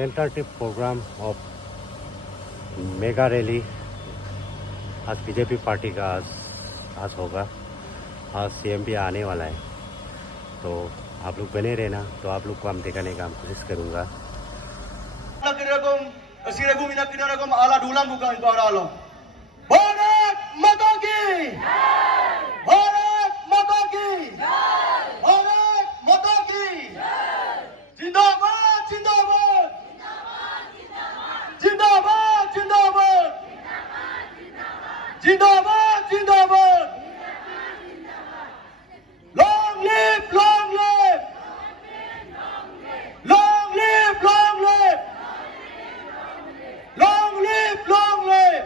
tentative program of mega rally आज BJP party का आज होगा। आज सीएम भी आने वाला है, तो आप लोग बने रहना। तो आप लोग को हम दिखाने का हम कोशिश करूँगा। भारत माता की, भारत माता की, भारत माता की, जिंदाबाद जिंदाबाद, जिंदाबाद जिंदाबाद, जिंदाबाद जिंदाबाद, long live long live, long live long live, long live long live.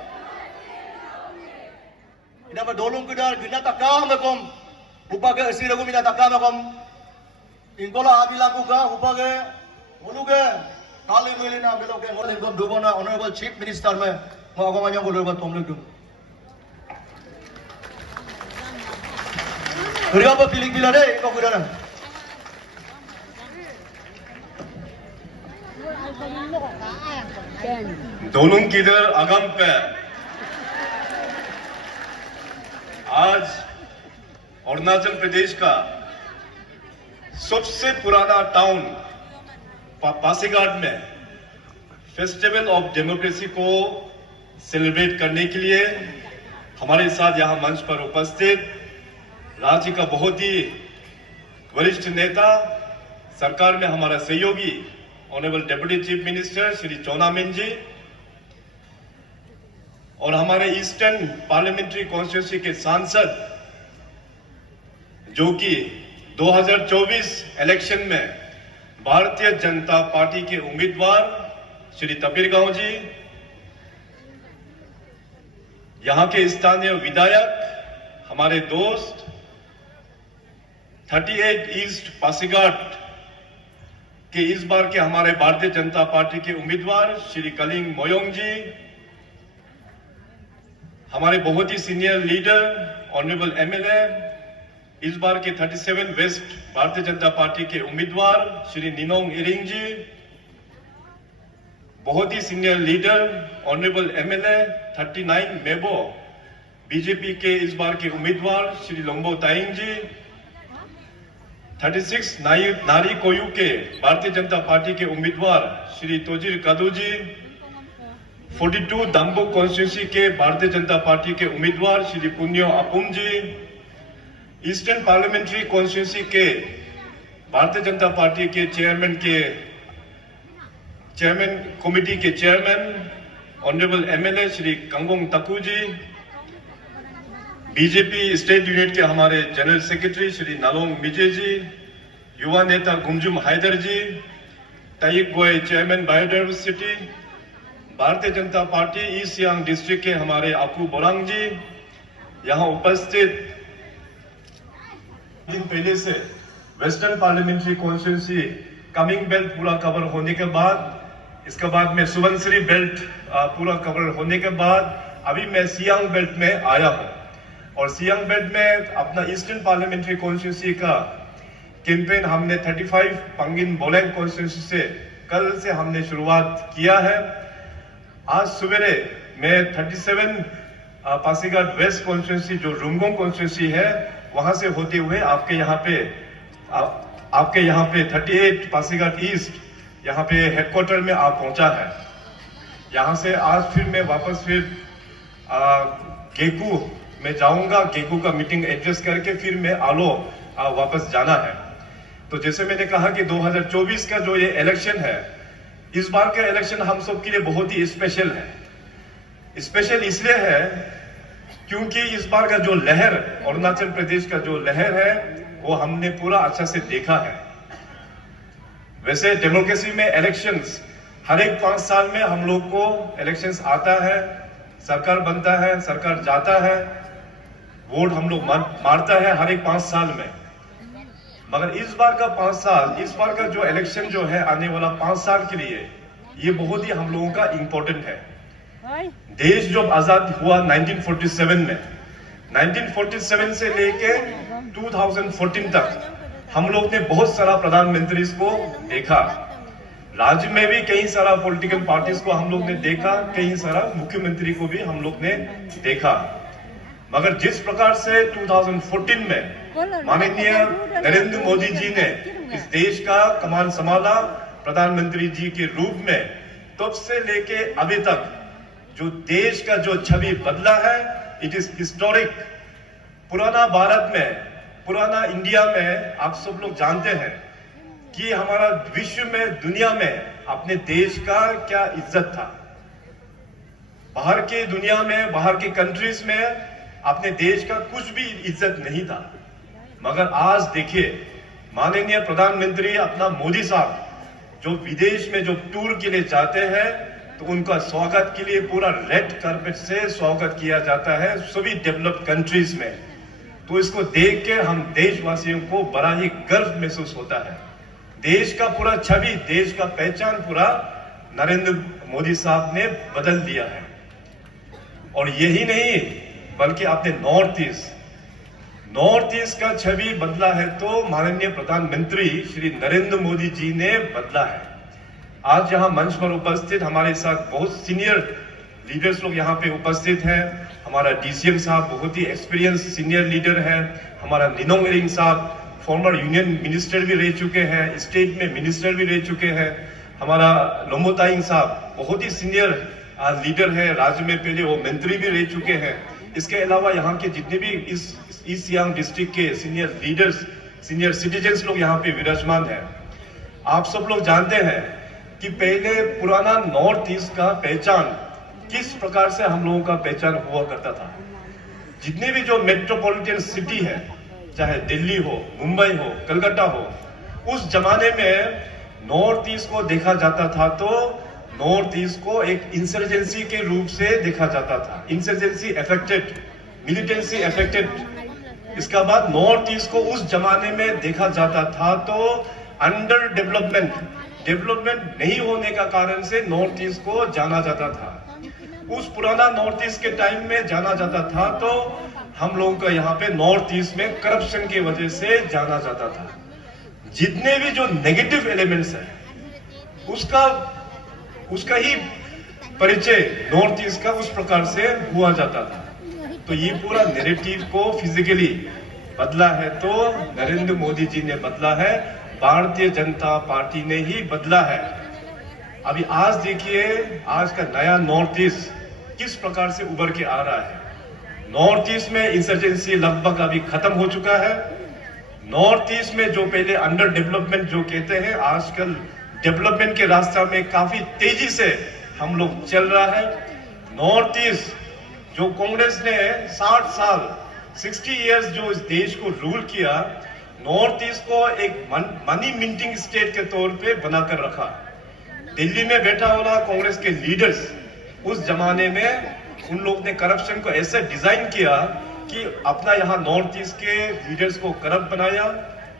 Ina madolong ko dar ginatakam akom upage asira ko minatakam akom inkola adila ko ga upage oluge kali melina beloge ngole gom dubona honorable chief minister me mo agomanya bolor ba tomlek dum Riya ba pilik bila de ko gudana दोनों किधर आगम पे आज अरुणाचल प्रदेश का सबसे पुराना town Pasighat में festival of democracy को सेलिब्रेट करने के लिए हमारे साथ यहां मंच पर उपस्थित राज्य का बहुत ही वरिष्ठ नेता, सरकार में हमारा सहयोगी honourable deputy chief minister Shri Chowna Mein ji और हमारे ईस्टर्न पार्लियामेंट्री कॉन्स्टिट्यूंसी के सांसद जो कि 2024 इलेक्शन में भारतीय जनता पार्टी के उम्मीदवार श्री तपीर गांव जी, यहां के स्थानीय विधायक हमारे दोस्त 38 ईस्ट पासीघाट के इस बार के हमारे भारतीय जनता पार्टी के उम्मीदवार श्री कलिंग मोयोंग जी, हमारे बहुत ही सीनियर लीडर ऑनरेबल एमएलए इस बार के 37 वेस्ट भारतीय जनता पार्टी के उम्मीदवार श्री निनोंग इरिंग जी, बहुत ही senior leader honourable MLA 39 Mebo BJP के इस बार के उम्मीदवार श्री लोंबो ताइंग जी, 36 नारी कोयू के भारतीय जनता पार्टी के उम्मीदवार श्री तोजिर कादू जी, 42 दाम्बो कॉन्स्टिट्यूंसी के भारतीय जनता पार्टी के उम्मीदवार श्री पुण्यो अपुम जी, ईस्टर्न पार्लियामेंट्री कॉन्स्टिट्यूंसी के भारतीय जनता पार्टी के चेयरमैन कमेटी के चेयरमैन ऑनरेबल एमएलए श्री कंगोंग तकू जी, बीजेपी स्टेट यूनिट के हमारे जनरल सेक्रेटरी श्री नालोंग मिजे जी, युवा नेता गुमजुम हैदर जी, ताइक गोय chairman biodiversity, Bharatiya Janata party east Siang district के हमारे आपू बोरांग जी, यहां उपस्थित दिन पहले से western parliamentary constituency coming belt पूरा कवर होने के बाद, इसके बाद में सुबनसिरी बेल्ट पूरा कवर होने के बाद अभी मैं सियांग बेल्ट में आया हूं और सियांग बेल्ट में अपना ईस्टर्न पार्लियामेंट्री कॉन्स्टिट्यूंसी का कैंपेन हमने 35 पंगिन बोलेंग कॉन्स्टिट्यूंसी से कल से हमने शुरुआत किया है। आज सवेरे मैं 37 पासीघाट वेस्ट कॉन्स्टिट्यूंसी जो रुमगोंग कॉन्स्टिट्यूंसी है वहां से होते हुए आपके यहाँ पे 38 पासीघाट ईस्ट यहाँ पे हेडक्वार्टर में आप पहुंचा है। यहाँ से आज फिर मैं वापस गेकू में जाऊंगा, गेकू का मीटिंग एड्रेस करके फिर मैं आलो वापस जाना है। तो जैसे मैंने कहा कि 2024 का जो ये इलेक्शन है, इस बार का इलेक्शन हम सब के लिए बहुत ही स्पेशल है। स्पेशल इसलिए है क्योंकि इस बार का जो लहर, अरुणाचल प्रदेश का जो लहर है वो हमने पूरा अच्छा से देखा है। वैसे डेमोक्रेसी में इलेक्शंस हर एक 5 साल में हम लोग को इलेक्शंस आता है, सरकार बनता है, सरकार जाता है, वोट हम लोग मारता है हर एक 5 साल में। मगर इस बार का 5 साल, इस बार का जो इलेक्शन जो है आने वाला 5 साल के लिए ये बहुत ही हम लोगों का इंपॉर्टेंट है। देश जब आजाद हुआ 1947 में, 1947 से लेके 2014 तक हम लोग ने बहुत सारा प्रधानमंत्री को देखा। राज्य में भी कई सारा पॉलिटिकल पार्टीज को हम लोग ने देखा, कई सारा मुख्यमंत्री को भी हम लोग ने देखा। मगर जिस प्रकार से 2014 में माननीय नरेंद्र मोदी जी ने इस देश का कमान संभाला प्रधानमंत्री जी के रूप में, तब से लेके अभी तक जो देश का जो छवि बदला है, इट इज हिस्टोरिक। पुराना भारत में, पुराना इंडिया में आप सब लोग जानते हैं कि हमारा विश्व में, दुनिया में अपने देश का क्या इज्जत था। बाहर के दुनिया में, बाहर के कंट्रीज में अपने देश का कुछ भी इज्जत नहीं था। मगर आज देखिए, माननीय प्रधानमंत्री अपना मोदी साहब जो विदेश में जो टूर के लिए जाते हैं, तो उनका स्वागत के लिए पूरा रेड कार्पेट से स्वागत किया जाता है सभी डेवलप्ड कंट्रीज में। तो इसको देख के हम देशवासियों को बड़ा ही गर्व महसूस होता है। देश का पूरा छवि, देश का पहचान पूरा नरेंद्र मोदी साहब ने बदल दिया है। और यही नहीं, बल्कि अपने नॉर्थ ईस्ट का छवि बदला है तो माननीय प्रधानमंत्री श्री नरेंद्र मोदी जी ने बदला है। आज यहाँ मंच पर उपस्थित हमारे साथ बहुत सीनियर लीडर्स लोग यहाँ पे उपस्थित हैं। हमारा डीसीएम साहब बहुत ही एक्सपीरियंस सीनियर लीडर है। हमारा निनोंग इरिंग साहब फॉर्मर यूनियन मिनिस्टर भी रह चुके हैं, स्टेट में मिनिस्टर भी रह चुके हैं। हमारा लोम्बो तायिंग साहब बहुत ही सीनियर लीडर है, राज्य में पहले वो मंत्री भी रह चुके हैं। इसके अलावा यहाँ के जितने भी इस ईस्ट सियांग डिस्ट्रिक्ट के सीनियर लीडर्स, सीनियर सिटीजन्स लोग यहाँ पे विराजमान हैं। आप सब लोग जानते हैं कि पहले पुराना नॉर्थ ईस्ट का पहचान किस प्रकार से हम लोगों का पहचान हुआ करता था। जितने भी जो मेट्रोपॉलिटन सिटी है, चाहे दिल्ली हो, मुंबई हो, कलकत्ता हो, उस जमाने में नॉर्थ ईस्ट को देखा जाता था तो नॉर्थ ईस्ट को एक इंसर्जेंसी के रूप से देखा जाता था। Insurgency affected, militancy affected. इसका बाद नॉर्थ ईस्ट को उस जमाने में देखा जाता था तो अंडर डेवलपमेंट नहीं होने का कारण से नॉर्थ ईस्ट को जाना जाता था। उस पुराना नॉर्थ ईस्ट के टाइम में जाना जाता था तो हम लोगों का यहाँ पे नॉर्थ ईस्ट में करप्शन की वजह से जाना जाता था। जितने भी जो नेगेटिव एलिमेंट्स है उसका ही परिचय नॉर्थ ईस्ट का उस प्रकार से हुआ जाता था। तो ये पूरा नैरेटिव को फिजिकली बदला है तो नरेंद्र मोदी जी ने बदला है, भारतीय जनता पार्टी ने ही बदला है। अभी आज देखिए, आज का नया नॉर्थ ईस्ट किस प्रकार से उभर के आ रहा है। नॉर्थ ईस्ट में इंसर्जेंसी लगभग अभी खत्म हो चुका है। नॉर्थ ईस्ट में जो पहले अंडर डेवलपमेंट जो कहते हैं, आजकल डेवलपमेंट के रास्ते में काफी तेजी से हम लोग चल रहा है। नॉर्थ ईस्ट जो कांग्रेस ने 60 साल 60 इयर्स जो इस देश को रूल किया, नॉर्थ ईस्ट को एक मनी मिंटिंग स्टेट के तौर पे बनाकर रखा। दिल्ली में बैठा हुआ कांग्रेस के लीडर्स उस जमाने में उन लोग ने करप्शन को ऐसे डिजाइन किया कि अपना यहाँ नॉर्थ ईस्ट के लीडर्स को करप्ट बनाया,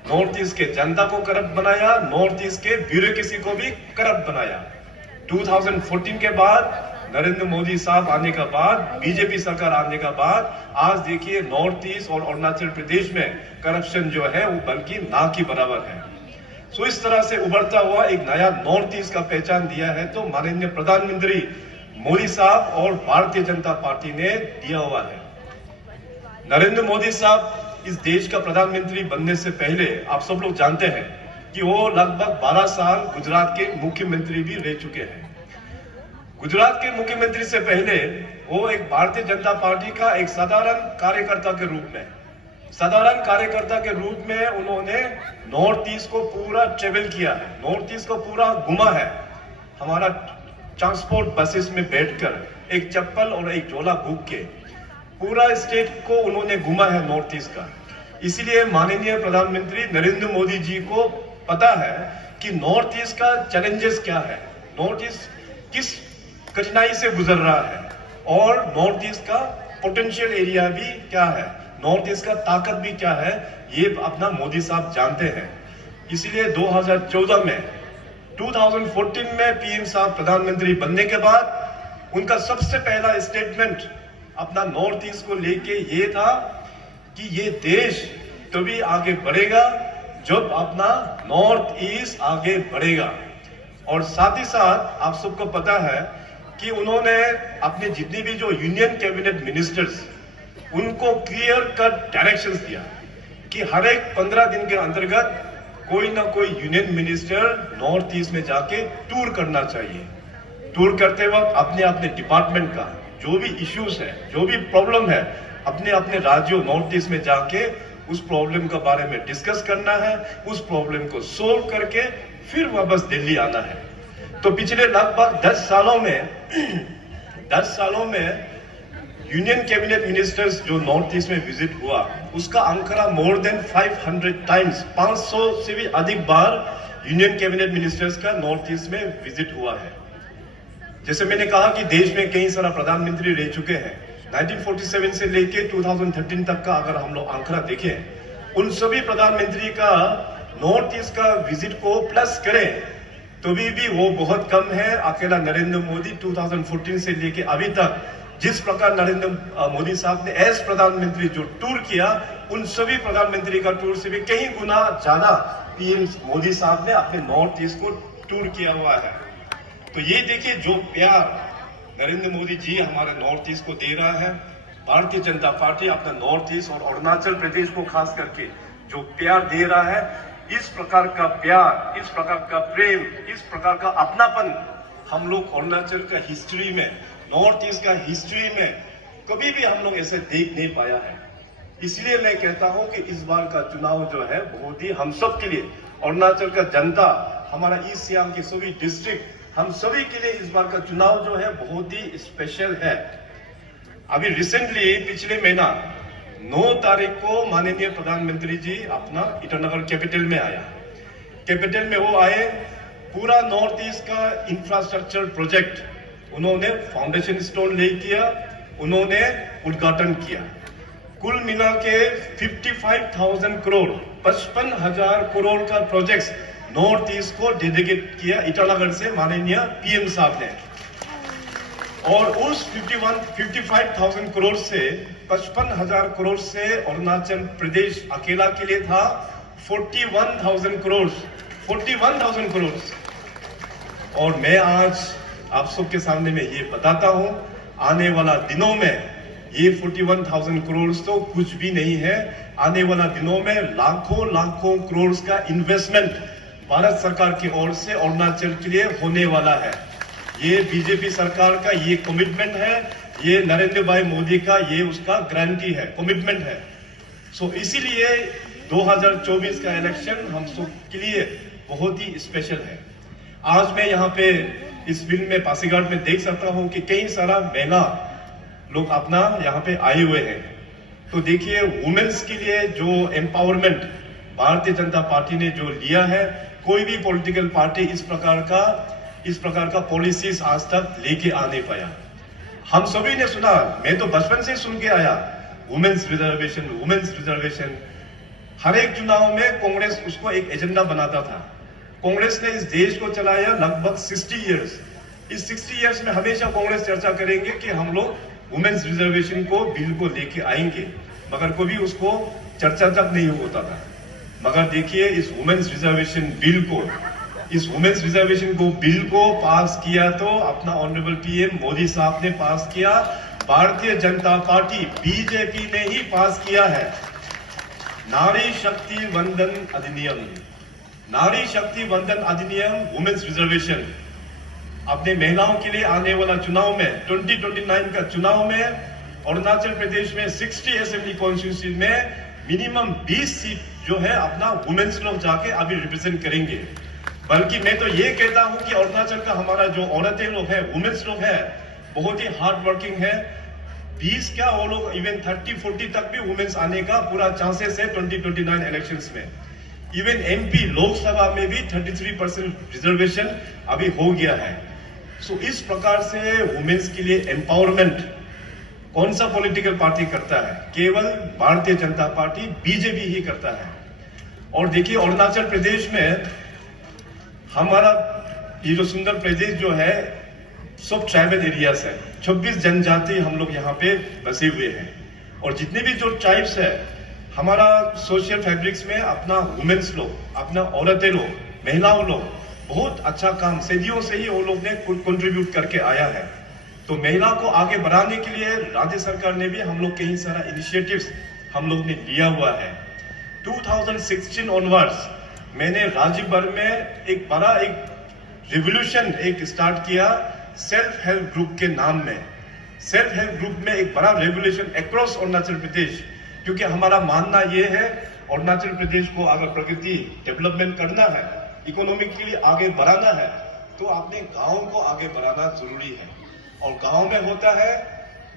नॉर्थ ईस्ट के जनता को करप्ट बनाया, नॉर्थ ईस्ट के ब्यूरोक्रेसी को भी करप्ट बनाया। 2014 के बाद नरेंद्र मोदी साहब आने का बाद, बीजेपी सरकार आने का बाद, आज देखिए नॉर्थ ईस्ट और अरुणाचल प्रदेश में करप्शन जो है वो बल्कि ना के बराबर है। सो इस तरह से उभरता हुआ एक नया नॉर्थ ईस्ट का पहचान दिया है तो माननीय प्रधानमंत्री मोदी साहब और भारतीय जनता पार्टी ने दिया हुआ है। नरेंद्र मोदी साहब इस देश का प्रधानमंत्री बनने से पहले आप सब लोग जानते हैं कि वो लगभग 12 साल गुजरात के मुख्यमंत्री भी रह चुके हैं। गुजरात के मुख्यमंत्री से पहले वो एक भारतीय जनता पार्टी का एक साधारण कार्यकर्ता के रूप में उन्होंने नॉर्थ ईस्ट को पूरा ट्रेवल किया है, नॉर्थ ईस्ट को पूरा घुमा है। हमारा ट्रांसपोर्ट बसेस में बैठकर एक चप्पल और एक झोला भूख के पूरा स्टेट को उन्होंने घुमा है नॉर्थ ईस्ट का। इसलिए माननीय प्रधानमंत्री नरेंद्र मोदी जी को पता है कि नॉर्थ ईस्ट का चैलेंजेस क्या है, नॉर्थ ईस्ट किस कठिनाई से गुजर रहा है और नॉर्थ ईस्ट का पोटेंशियल एरिया भी क्या है, नॉर्थ ईस्ट का ताकत भी क्या है, ये अपना मोदी साहब जानते हैं। इसलिए 2014 में पीएम साहब प्रधानमंत्री बनने के बाद उनका सबसे पहला स्टेटमेंट अपना नॉर्थ ईस्ट को लेके ये था कि ये देश तभी आगे बढ़ेगा जब अपना नॉर्थ ईस्ट आगे बढ़ेगा। और साथ ही साथ आप सबको पता है कि उन्होंने अपने जितने भी जो यूनियन कैबिनेट मिनिस्टर्स उनको क्लियर कट डायरेक्शंस दिया कि हर एक 15 दिन के अंतर्गत कोई ना कोई यूनियन मिनिस्टर नॉर्थ ईस्ट में जाके टूर करना चाहिए। टूर करते वक्त अपने अपने डिपार्टमेंट का जो भी इश्यूज है, जो भी प्रॉब्लम है, अपने अपने राज्यों नॉर्थ ईस्ट में जाके उस प्रॉब्लम के बारे में डिस्कस करना है, उस प्रॉब्लम को सोल्व करके फिर वापस दिल्ली आना है। तो पिछले लगभग 10 सालों में यूनियन कैबिनेट मिनिस्टर्स जो नॉर्थ ईस्ट में विजिट हुआ उसका आंकड़ा मोर देन 500 टाइम्स, 500 से भी अधिक बार यूनियन कैबिनेट मिनिस्टर्स का नॉर्थ ईस्ट में विजिट हुआ है। जैसे मैंने कहा कि देश में कई सारा प्रधानमंत्री रह चुके हैं। 1947 से लेके 2013 तक का अगर हम लोग आंकड़ा देखें, उन सभी प्रधानमंत्री का नॉर्थ ईस्ट का विजिट को प्लस करें तो भी वो बहुत कम है। अकेला नरेंद्र मोदी 2014 से लेके अभी तक जिस प्रकार नरेंद्र मोदी साहब ने एज प्रधानमंत्री जो टूर किया, उन सभी प्रधानमंत्री का टूर से भी कई गुना ज्यादा पीएम मोदी साहब ने अपने नॉर्थ ईस्ट को टूर किया हुआ है। तो ये देखिए जो प्यार नरेंद्र मोदी जी हमारे नॉर्थ ईस्ट को दे रहा है। भारतीय जनता पार्टी अपना नॉर्थ ईस्ट और अरुणाचल प्रदेश को खास करके जो प्यार दे रहा है, इस प्रकार का प्यार, इस प्रकार का प्रेम, इस प्रकार का अपनापन हम लोग अरुणाचल का हिस्ट्री में, नॉर्थ ईस्ट का हिस्ट्री में कभी भी हम लोग ऐसे देख नहीं पाया है। इसलिए मैं कहता हूं कि इस बार का चुनाव जो है बहुत ही हम सब के लिए, अरुणाचल का जनता, हमारा ईस्ट सियांग के सभी डिस्ट्रिक्ट, हम सभी के लिए इस बार का चुनाव जो है बहुत ही स्पेशल है। अभी रिसेंटली पिछले महीना 9 तारीख को माननीय प्रधानमंत्री जी अपना ईटानगर कैपिटल में आया। कैपिटल में वो आए, पूरा नॉर्थ ईस्ट का इंफ्रास्ट्रक्चर प्रोजेक्ट उन्होंने फाउंडेशन स्टोन ले किया, उन्होंने उद्घाटन किया। कुल मिला के 55,000 करोड़, 55,000 करोड़ का प्रोजेक्ट नॉर्थ ईस्ट को डेडिकेट किया ईटानगर से माननीय पीएम साहब ने। और उस 55,000 करोड़ से 55,000 करोड़ से अरुणाचल प्रदेश अकेला के लिए था 41,000 करोड़, 41,000 करोड़। और मैं आज आप सबके सामने में ये बताता हूं, आने वाला दिनों में ये 41,000 करोड़ तो कुछ भी नहीं है। आने वाला दिनों में लाखों लाखों करोड़ का इन्वेस्टमेंट भारत सरकार की ओर से अरुणाचल के लिए होने वाला है। ये बीजेपी सरकार का ये कमिटमेंट है, ये नरेंद्र भाई मोदी का ये उसका गारंटी है, कमिटमेंट है। सो इसीलिए 2024 का इलेक्शन हम सब के लिए बहुत ही स्पेशल है। आज मैं यहाँ पे इस फिल्म में पासीघाट में देख सकता हूँ कि कई सारा महिला लोग अपना यहाँ पे आए हुए हैं। तो देखिए वुमेन्स के लिए जो एम्पावरमेंट भारतीय जनता पार्टी ने जो लिया है, कोई भी पॉलिटिकल पार्टी इस प्रकार का पॉलिसीज आज तक लेके आ नहीं पाया। हम सभी ने सुना, मैं तो बचपन से सुन के आया, वुमेन्स रिजर्वेशन, वुमेन्स रिजर्वेशन। हर एक चुनाव में कांग्रेस उसको एक एजेंडा बनाता था। कांग्रेस ने इस देश को चलाया लगभग 60 इयर्स। इस 60 इयर्स में हमेशा कांग्रेस चर्चा करेंगे कि हम लोग वुमेन्स रिजर्वेशन को बिल को लेके आएंगे, मगर कभी उसको चर्चा तक नहीं होता था। मगर देखिए इस वुमेन्स रिजर्वेशन बिल को पास किया तो अपना ऑनरेबल पीएम मोदी साहब ने पास किया, भारतीय जनता पार्टी बीजेपी ने ही पास किया है। नारी शक्ति वंदन अधिनियम, नारी शक्ति वंदन अधिनियम, वुमेन्स रिजर्वेशन अपने महिलाओं के लिए आने वाला चुनाव में 2029 का चुनाव में अरुणाचल प्रदेश में 60 असेंबली कॉन्स्टिट्यूंसी में मिनिमम 20 सीट जो है अपना वुमेन्स लोग जाके अभी रिप्रेजेंट करेंगे। बल्कि मैं तो ये कहता हूं कि अरुणाचल का हमारा जो औरतें लोग हैं, वुमेन्स लोग हैं, बहुत ही हार्ड वर्किंग है। 20 क्या वो लोग इवन 30-40 तक भी वुमेन्स आने का पूरा चांसेस है 2029 इलेक्शंस में। इवन एमपी लोकसभा में भी 33% रिजर्वेशन अभी हो गया है। सो इस प्रकार से वुमेन्स के लिए एम्पावरमेंट कौन सा पॉलिटिकल पार्टी करता है? केवल भारतीय जनता पार्टी बीजेपी ही करता है। और देखिए अरुणाचल प्रदेश में हमारा ये जो सुंदर प्रदेश जो है सब ट्राइबल एरियाज है, 26 जनजाति हम लोग यहाँ पे बसे हुए हैं। और जितने भी जो ट्राइब्स है, हमारा सोशल फैब्रिक्स में अपना वुमेन्स लोग, अपना औरतें लोग, महिलाओं लोग बहुत अच्छा काम सदियों से ही वो लोग ने कंट्रीब्यूट करके आया है। तो महिला को आगे बढ़ाने के लिए राज्य सरकार ने भी हम लोग कई सारा इनिशिएटिव्स हम लोग ने लिया हुआ है। 2016 ऑनवर्ड्स मैंने राज्य भर में एक बड़ा रिवोल्यूशन स्टार्ट किया सेल्फ हेल्प ग्रुप के नाम में। सेल्फ हेल्प ग्रुप में एक बड़ा रेवोल्यूशन अक्रॉस अरुणाचल प्रदेश, क्योंकि हमारा मानना यह है अरुणाचल प्रदेश को अगर प्रगति डेवलपमेंट करना है, इकोनॉमिकली आगे बढ़ाना है, तो अपने गांव को आगे बढ़ाना जरूरी है। और गांव में होता है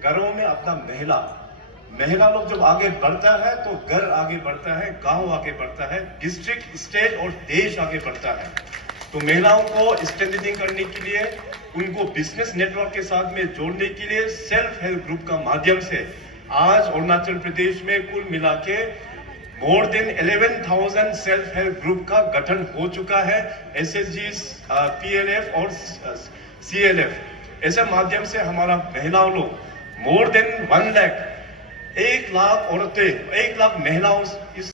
घरों में अपना महिला लोग जब आगे बढ़ता है तो घर आगे बढ़ता है, गांव आगे बढ़ता है, डिस्ट्रिक्ट, स्टेट और देश आगे बढ़ता है। तो महिलाओं को स्ट्रेंथनिंग करने के लिए, उनको बिजनेस नेटवर्क के साथ में जोड़ने के लिए सेल्फ हेल्प ग्रुप का माध्यम से आज अरुणाचल प्रदेश में कुल मिला के more than 11,000 self help group का गठन हो चुका है। SSGs, PLF और CLF ऐसे माध्यम से हमारा महिलाओं लोग मोर देन 1 लाख औरतें, 1 लाख महिलाओं इस